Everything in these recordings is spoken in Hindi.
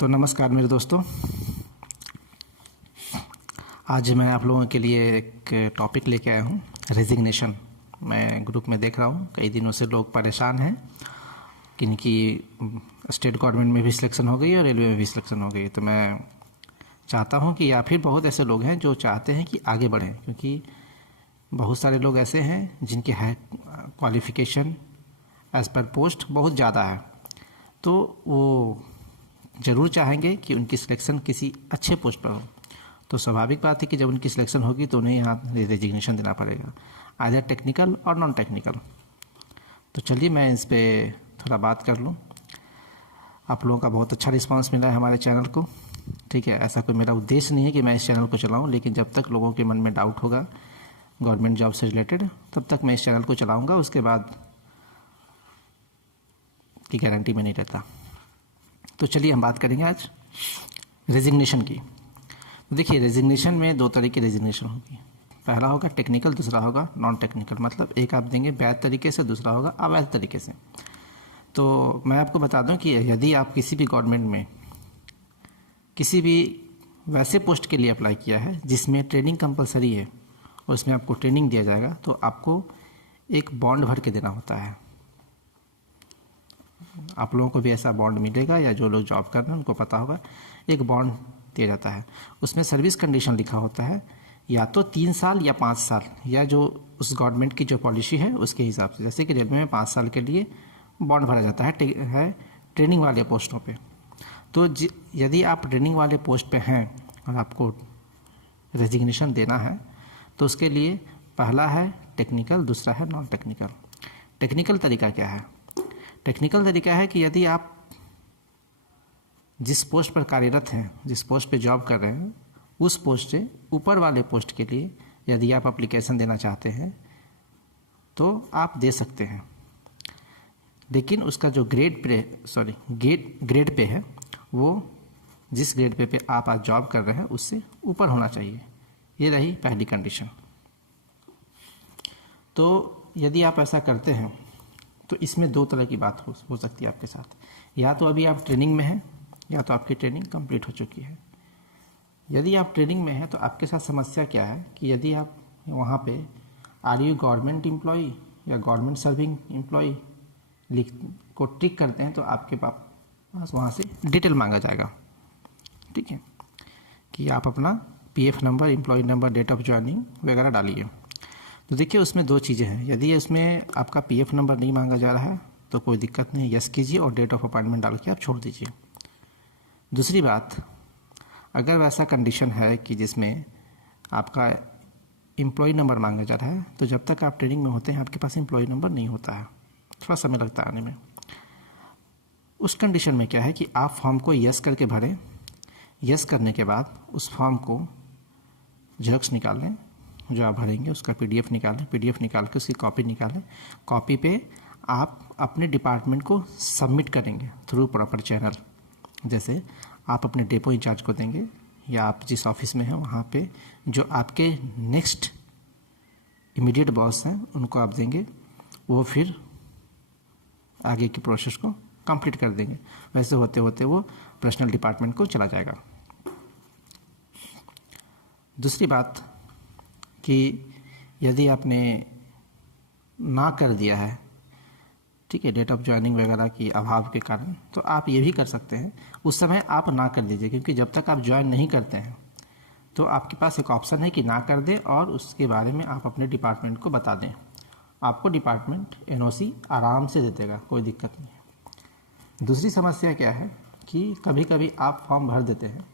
तो नमस्कार मेरे दोस्तों। आज मैं आप लोगों के लिए एक टॉपिक लेके आया हूँ, रेजिग्नेशन। मैं ग्रुप में देख रहा हूँ कई दिनों से लोग परेशान हैं कि इनकी स्टेट गवर्नमेंट में भी सिलेक्शन हो गई और रेलवे में भी सिलेक्शन हो गई। तो मैं चाहता हूँ कि या फिर बहुत ऐसे लोग हैं जो चाहते हैं कि आगे बढ़ें, क्योंकि बहुत सारे लोग ऐसे हैं जिनकी high qualification as per post बहुत ज़्यादा है, तो वो ज़रूर चाहेंगे कि उनकी सिलेक्शन किसी अच्छे पोस्ट पर हो। तो स्वाभाविक बात है कि जब उनकी सिलेक्शन होगी तो उन्हें यहाँ रेजिग्नेशन देना पड़ेगा, आइदर टेक्निकल और नॉन टेक्निकल। तो चलिए मैं इस पर थोड़ा बात कर लूँ। आप लोगों का बहुत अच्छा रिस्पांस मिला है हमारे चैनल को, ठीक है। ऐसा कोई मेरा उद्देश्य नहीं है कि मैं इस चैनल को चलाऊँ, लेकिन जब तक लोगों के मन में डाउट होगा गवर्नमेंट जॉब से रिलेटेड, तब तक मैं इस चैनल को चलाऊँगा। उसके बाद की गारंटी में नहीं रहता। तो चलिए हम बात करेंगे आज रेजिग्नेशन की। तो देखिए, रेजिग्नेशन में दो तरह की रेजिग्नेशन होगी। पहला होगा टेक्निकल, दूसरा होगा नॉन टेक्निकल। मतलब एक आप देंगे वैध तरीके से, दूसरा होगा अवैध तरीके से। तो मैं आपको बता दूं कि यदि आप किसी भी गवर्नमेंट में किसी भी वैसे पोस्ट के लिए अप्लाई किया है जिसमें ट्रेनिंग कंपलसरी है और उसमें आपको ट्रेनिंग दिया जाएगा, तो आपको एक बॉन्ड भर के देना होता है। आप लोगों को भी ऐसा बॉन्ड मिलेगा, या जो लोग जॉब कर रहे हैं उनको पता होगा, एक बॉन्ड दिया जाता है। उसमें सर्विस कंडीशन लिखा होता है, या तो 3 साल या 5 साल, या जो उस गवर्नमेंट की जो पॉलिसी है उसके हिसाब से। जैसे कि रेलवे में 5 साल के लिए बॉन्ड भरा जाता है ट्रेनिंग वाले पोस्टों पे। तो यदि आप ट्रेनिंग वाले पोस्ट पे हैं और आपको रेजिग्नेशन देना है, तो उसके लिए पहला है टेक्निकल, दूसरा है नॉन टेक्निकल। टेक्निकल तरीका क्या है? टेक्निकल तरीका है कि यदि आप जिस पोस्ट पर कार्यरत हैं, जिस पोस्ट पे जॉब कर रहे हैं, उस पोस्ट से ऊपर वाले पोस्ट के लिए यदि आप एप्लीकेशन देना चाहते हैं तो आप दे सकते हैं, लेकिन उसका जो ग्रेड पे है वो जिस ग्रेड पे आप आज जॉब कर रहे हैं उससे ऊपर होना चाहिए। ये रही पहली कंडीशन। तो यदि आप ऐसा करते हैं तो इसमें दो तरह की बात हो सकती है आपके साथ। या तो अभी आप ट्रेनिंग में हैं, या तो आपकी ट्रेनिंग कंप्लीट हो चुकी है। यदि आप ट्रेनिंग में हैं तो आपके साथ समस्या क्या है कि यदि आप वहाँ पे आर यू गवर्नमेंट एम्प्लॉई या गवर्नमेंट सर्विंग एम्प्लॉई को टिक करते हैं, तो आपके पास वहाँ से डिटेल मांगा जाएगा, ठीक है, कि आप अपना PF number, employ number, date of joining वगैरह डालिए। तो देखिए, उसमें दो चीज़ें हैं। यदि इसमें आपका पीएफ नंबर नहीं मांगा जा रहा है तो कोई दिक्कत नहीं, यस कीजिए और डेट ऑफ अपॉइंटमेंट डाल के आप छोड़ दीजिए। दूसरी बात, अगर वैसा कंडीशन है कि जिसमें आपका एम्प्लॉय नंबर मांगा जा रहा है, तो जब तक आप ट्रेनिंग में होते हैं आपके पास एम्प्लॉय नंबर नहीं होता है, थोड़ा समय लगता है आने में। उस कंडीशन में क्या है कि आप फॉर्म को यस करके भरें। यस करने के बाद उस फॉर्म को जेरॉक्स निकाल लें, जो आप भरेंगे उसका पीडीएफ निकालें, पीडीएफ निकाल के उसकी कॉपी निकालें। कॉपी पे आप अपने डिपार्टमेंट को सबमिट करेंगे थ्रू प्रॉपर चैनल। जैसे आप अपने डेपो इंचार्ज को देंगे, या आप जिस ऑफिस में हैं वहाँ पे जो आपके नेक्स्ट इमीडिएट बॉस हैं उनको आप देंगे, वो फिर आगे की प्रोसेस को कंप्लीट कर देंगे। वैसे होते होते वो पर्सनल डिपार्टमेंट को चला जाएगा। दूसरी बात कि यदि आपने ना कर दिया है, ठीक है, डेट ऑफ ज्वाइनिंग वगैरह की अभाव के कारण, तो आप ये भी कर सकते हैं, उस समय आप ना कर दीजिए, क्योंकि जब तक आप ज्वाइन नहीं करते हैं तो आपके पास एक ऑप्शन है कि ना कर दें और उसके बारे में आप अपने डिपार्टमेंट को बता दें। आपको डिपार्टमेंट एनओसी आराम से दे देगा, कोई दिक्कत नहीं है। दूसरी समस्या क्या है कि कभी कभी आप फॉर्म भर देते हैं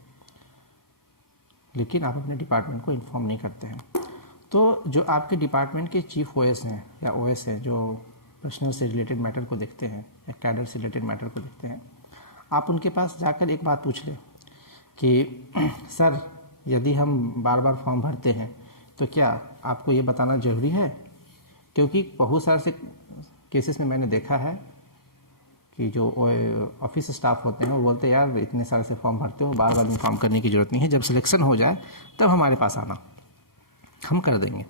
लेकिन आप अपने डिपार्टमेंट को इन्फॉर्म नहीं करते हैं। तो जो आपके डिपार्टमेंट के चीफ ओएस हैं या ओएस हैं, जो पर्सनल से रिलेटेड मैटर को देखते हैं या कैडर से रिलेटेड मैटर को देखते हैं, आप उनके पास जाकर एक बात पूछ लें कि सर, यदि हम बार बार फॉर्म भरते हैं तो क्या आपको ये बताना ज़रूरी है? क्योंकि बहुत सारे से केसेस में मैंने देखा है कि जो ऑफिस स्टाफ होते हैं वो बोलते हैं, यार इतने साल से फॉर्म भरते हो, बार बार इन्फॉर्म करने की ज़रूरत नहीं है, जब सिलेक्शन हो जाए तब हमारे पास आना, हम कर देंगे,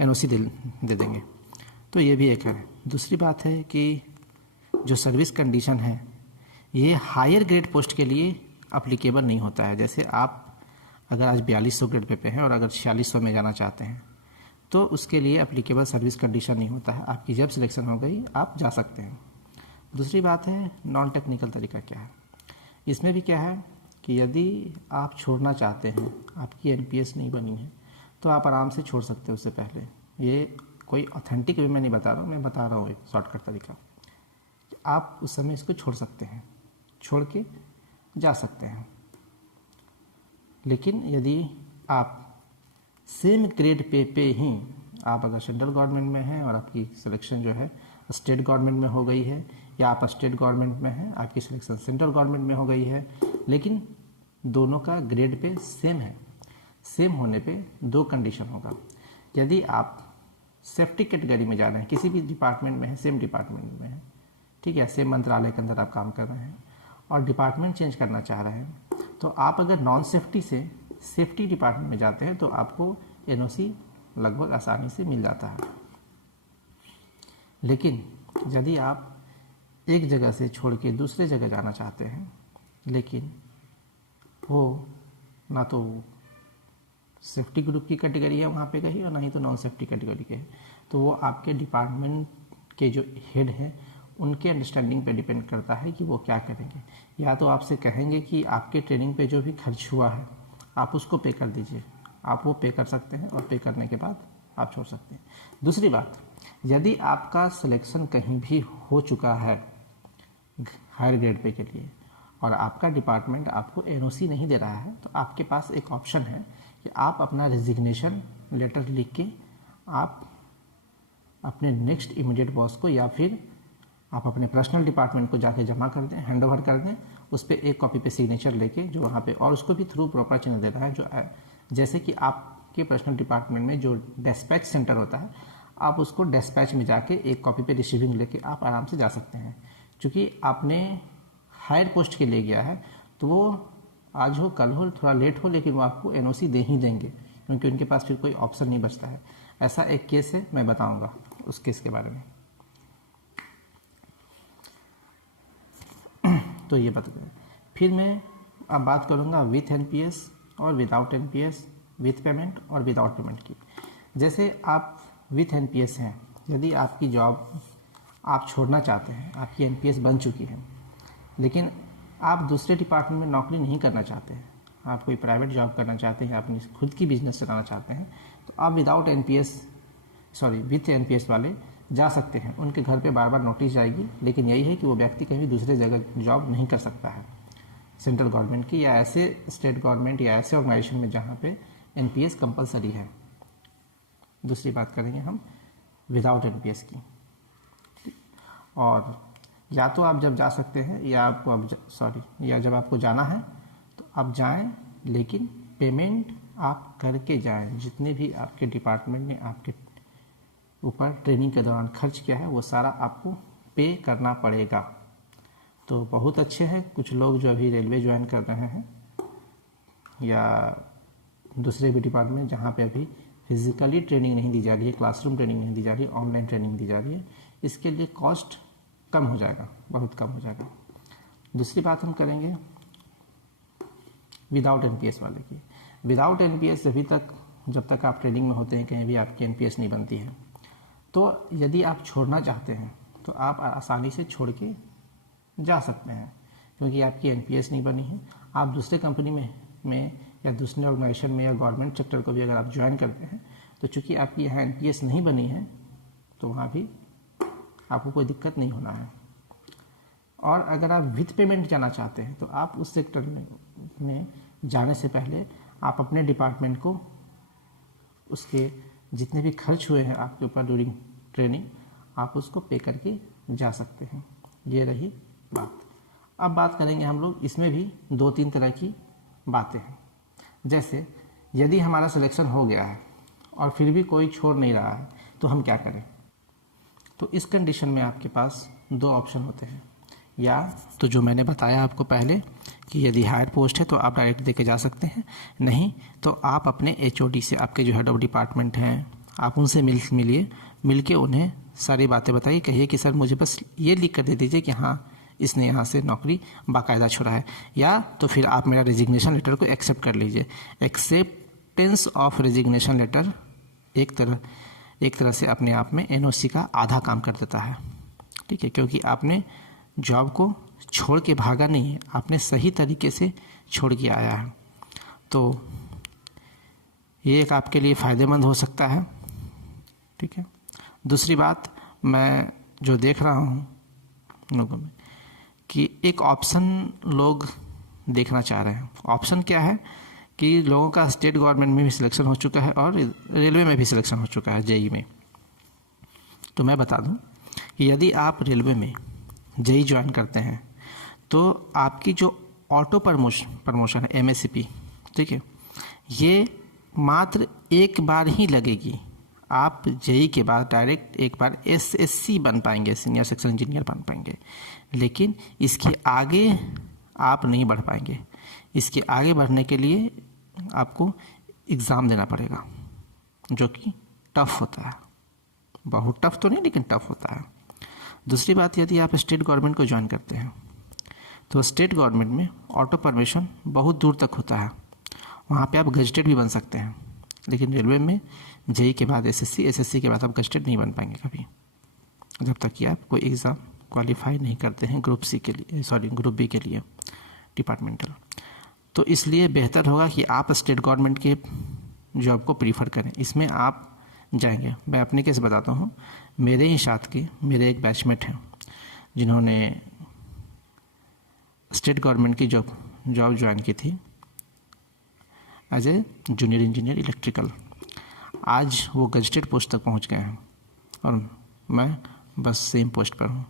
एनओसी दे देंगे। तो ये भी एक है। दूसरी बात है कि जो सर्विस कंडीशन है ये हायर ग्रेड पोस्ट के लिए अप्लीकेबल नहीं होता है। जैसे आप अगर आज 4200 ग्रेड पे हैं और अगर 4600 में जाना चाहते हैं तो उसके लिए अप्लीकेबल सर्विस कंडीशन नहीं होता है। आपकी जब सिलेक्शन हो गई आप जा सकते हैं। दूसरी बात है नॉन टेक्निकल तरीका क्या है। इसमें भी क्या है कि यदि आप छोड़ना चाहते हैं, आपकी एनपीएस नहीं बनी है, तो आप आराम से छोड़ सकते हैं उससे पहले। ये कोई ऑथेंटिक वे में नहीं बता रहा हूँ, मैं बता रहा हूँ एक शॉर्टकट तरीका। आप उस समय इसको छोड़ सकते हैं, छोड़ के जा सकते हैं। लेकिन यदि आप सेम ग्रेड पे ही आप अगर सेंट्रल गवर्नमेंट में हैं और आपकी सिलेक्शन जो है स्टेट गवर्नमेंट में हो गई है, या आप स्टेट गवर्नमेंट में हैं आपकी सिलेक्शन सेंट्रल गवर्नमेंट में हो गई है, लेकिन दोनों का ग्रेड पे सेम है, सेम होने पे दो कंडीशन होगा। यदि आप सेफ्टी कैटेगरी में जा रहे हैं, किसी भी डिपार्टमेंट में है, सेम डिपार्टमेंट में है, ठीक है, सेम मंत्रालय के अंदर आप काम कर रहे हैं और डिपार्टमेंट चेंज करना चाह रहे हैं, तो आप अगर नॉन सेफ्टी से सेफ्टी डिपार्टमेंट में जाते हैं तो आपको एनओसी लगभग आसानी से मिल जाता है। लेकिन यदि आप एक जगह से छोड़ के दूसरे जगह जाना चाहते हैं, लेकिन वो ना तो सेफ्टी ग्रुप की कैटेगरी है वहाँ पे कहीं और ना ही तो नॉन सेफ्टी कैटेगरी के है, तो वो आपके डिपार्टमेंट के जो हेड हैं उनके अंडरस्टैंडिंग पे डिपेंड करता है कि वो क्या करेंगे। या तो आपसे कहेंगे कि आपके ट्रेनिंग पे जो भी खर्च हुआ है आप उसको पे कर दीजिए, आप वो पे कर सकते हैं और पे करने के बाद आप छोड़ सकते हैं। दूसरी बात, यदि आपका सिलेक्शन कहीं भी हो चुका है हायर ग्रेड पे के लिए और आपका डिपार्टमेंट आपको एनओसी नहीं दे रहा है, तो आपके पास एक ऑप्शन है कि आप अपना रेजिग्नेशन लेटर लिख के आप अपने नेक्स्ट इमीडिएट बॉस को या फिर आप अपने पर्सनल डिपार्टमेंट को जाके जमा कर दें, हैंड ओवर कर दें, उस पर एक कॉपी पे सिग्नेचर लेके जो वहाँ पे, और उसको भी थ्रू प्रॉपर चिन्ह देना है, जो जैसे कि आपके पर्सनल डिपार्टमेंट में जो डिस्पैच सेंटर होता है, आप उसको डिस्पैच में जाके एक कॉपी पे रिसीविंग लेके आप आराम से जा सकते हैं। क्योंकि आपने हायर पोस्ट के लिए गया है तो वो आज हो कल हो थोड़ा लेट हो, लेकिन वो आपको एनओसी दे ही देंगे, क्योंकि उनके पास फिर कोई ऑप्शन नहीं बचता है। ऐसा एक केस है, मैं बताऊंगा उस केस के बारे में। तो ये बता दें। फिर मैं अब बात करूंगा विथ एनपीएस और विदाउट एनपीएस, विथ पेमेंट और विदाउट पेमेंट की। जैसे आप विथ एनपीएस हैं, यदि आपकी जॉब आप छोड़ना चाहते हैं, आपकी एनपीएस बन चुकी है, लेकिन आप दूसरे डिपार्टमेंट में नौकरी नहीं करना चाहते हैं, आप कोई प्राइवेट जॉब करना चाहते हैं, अपनी खुद की बिजनेस चलाना चाहते हैं, तो आप विथ एनपीएस वाले जा सकते हैं। उनके घर पे बार बार नोटिस जाएगी, लेकिन यही है कि वो व्यक्ति कहीं दूसरे जगह जॉब नहीं कर सकता है सेंट्रल गवर्नमेंट की या ऐसे स्टेट गवर्नमेंट या ऐसे ऑर्गेनाइजेशन में जहाँ पे एनपीएस कंपलसरी है। दूसरी बात करेंगे हम विदाउट एनपीएस की। और या तो आप जब जा सकते हैं या आपको या जब आपको जाना है तो आप जाएं, लेकिन पेमेंट आप करके जाएं। जितने भी आपके डिपार्टमेंट ने आपके ऊपर ट्रेनिंग के दौरान खर्च किया है वो सारा आपको पे करना पड़ेगा। तो बहुत अच्छे हैं कुछ लोग जो अभी रेलवे ज्वाइन कर रहे हैं या दूसरे भी डिपार्टमेंट जहाँ पे अभी फिजिकली ट्रेनिंग नहीं दी जा रही है, क्लासरूम ट्रेनिंग नहीं दी जा रही है, ऑनलाइन ट्रेनिंग दी जा रही है, इसके लिए कॉस्ट कम हो जाएगा, बहुत कम हो जाएगा। दूसरी बात हम करेंगे विदाउट एनपीएस वाले की। विदाउट एनपीएस अभी तक जब तक आप ट्रेनिंग में होते हैं कहीं भी आपकी एनपीएस नहीं बनती है, तो यदि आप छोड़ना चाहते हैं तो आप आसानी से छोड़ के जा सकते हैं, क्योंकि आपकी एनपीएस नहीं बनी है। आप दूसरे कंपनी में या दूसरे ऑर्गेनाइजेशन में या गवर्नमेंट सेक्टर को भी अगर आप ज्वाइन करते हैं तो चूँकि आपकी यहाँ एनपीएस नहीं बनी है तो वहाँ भी आपको कोई दिक्कत नहीं होना है। और अगर आप विथ पेमेंट जाना चाहते हैं तो आप उस सेक्टर में जाने से पहले आप अपने डिपार्टमेंट को उसके जितने भी खर्च हुए हैं आपके ऊपर ड्यूरिंग ट्रेनिंग, आप उसको पे करके जा सकते हैं। ये रही बात। अब बात करेंगे हम लोग, इसमें भी 2-3 तरह की बातें हैं। जैसे यदि हमारा सिलेक्शन हो गया है और फिर भी कोई छोड़ नहीं रहा है तो हम क्या करें। तो इस कंडीशन में आपके पास 2 ऑप्शन होते हैं, या तो जो मैंने बताया आपको पहले कि यदि हायर पोस्ट है तो आप डायरेक्ट देके जा सकते हैं, नहीं तो आप अपने एचओडी से, आपके जो हेड ऑफ डिपार्टमेंट हैं, आप उनसे मिल के उन्हें सारी बातें बताइए। कहिए कि सर मुझे बस ये लिख कर दे दीजिए कि हाँ इसने यहाँ से नौकरी बाकायदा छोड़ा है, या तो फिर आप मेरा रेजिग्नेशन लेटर को एक्सेप्ट कर लीजिए। एक्सेप्टेंस ऑफ रेजिग्नेशन लेटर एक तरह से अपने आप में एनओसी का आधा काम कर देता है, ठीक है, क्योंकि आपने जॉब को छोड़ के भागा नहीं है, आपने सही तरीके से छोड़ के आया है। तो ये एक आपके लिए फ़ायदेमंद हो सकता है, ठीक है। दूसरी बात मैं जो देख रहा हूँ लोगों में कि एक ऑप्शन लोग देखना चाह रहे हैं। ऑप्शन क्या है कि लोगों का स्टेट गवर्नमेंट में भी सिलेक्शन हो चुका है और रेलवे में भी सिलेक्शन हो चुका है, जेई में। तो मैं बता दूं कि यदि आप रेलवे में जेई ज्वाइन करते हैं तो आपकी जो ऑटो प्रमोशन है एमएससीपी, ठीक है, ये मात्र एक बार ही लगेगी। आप जेई के बाद डायरेक्ट एक बार एसएससी बन पाएंगे, सीनियर सेक्शन इंजीनियर बन पाएंगे, लेकिन इसके आगे आप नहीं बढ़ पाएंगे। इसके आगे बढ़ने के लिए आपको एग्ज़ाम देना पड़ेगा, जो कि टफ होता है, बहुत टफ तो नहीं लेकिन टफ होता है। दूसरी बात, यदि आप स्टेट गवर्नमेंट को ज्वाइन करते हैं तो स्टेट गवर्नमेंट में ऑटो परमिशन बहुत दूर तक होता है, वहाँ पे आप गजटेड भी बन सकते हैं, लेकिन रेलवे में जेई के बाद एसएससी के बाद आप गजटेड नहीं बन पाएंगे कभी, जब तक कि आप कोई एग्ज़ाम क्वालिफाई नहीं करते हैं ग्रुप बी के लिए डिपार्टमेंटल। तो इसलिए बेहतर होगा कि आप स्टेट गवर्नमेंट के जॉब को प्रीफर करें, इसमें आप जाएंगे। मैं अपने केस बताता हूँ, मेरे ही साथ के मेरे एक बैचमेट हैं जिन्होंने स्टेट गवर्नमेंट की जॉब ज्वाइन की थी as a junior engineer electrical. आज वो गजटेड पोस्ट तक पहुंच गए हैं और मैं बस सेम पोस्ट पर हूँ।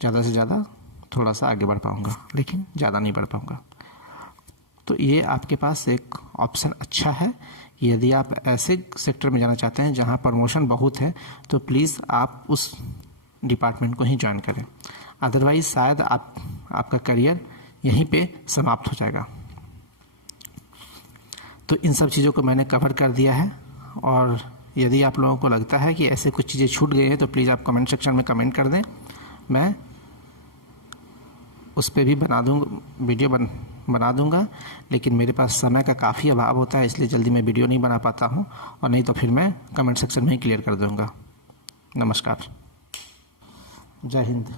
ज़्यादा से ज़्यादा थोड़ा सा आगे बढ़ पाऊँगा, लेकिन ज़्यादा नहीं बढ़ पाऊँगा। तो ये आपके पास एक ऑप्शन अच्छा है कि यदि आप ऐसे सेक्टर में जाना चाहते हैं जहाँ प्रमोशन बहुत है तो प्लीज़ आप उस डिपार्टमेंट को ही ज्वाइन करें, अदरवाइज़ शायद आपका करियर यहीं पे समाप्त हो जाएगा। तो इन सब चीज़ों को मैंने कवर कर दिया है, और यदि आप लोगों को लगता है कि ऐसे कुछ चीज़ें छूट गई हैं तो प्लीज़ आप कमेंट सेक्शन में कमेंट कर दें, मैं उस पर भी वीडियो बना दूंगा। लेकिन मेरे पास समय का काफ़ी अभाव होता है, इसलिए जल्दी मैं वीडियो नहीं बना पाता हूँ, और नहीं तो फिर मैं कमेंट सेक्शन में ही क्लियर कर दूंगा। नमस्कार, जय हिंद।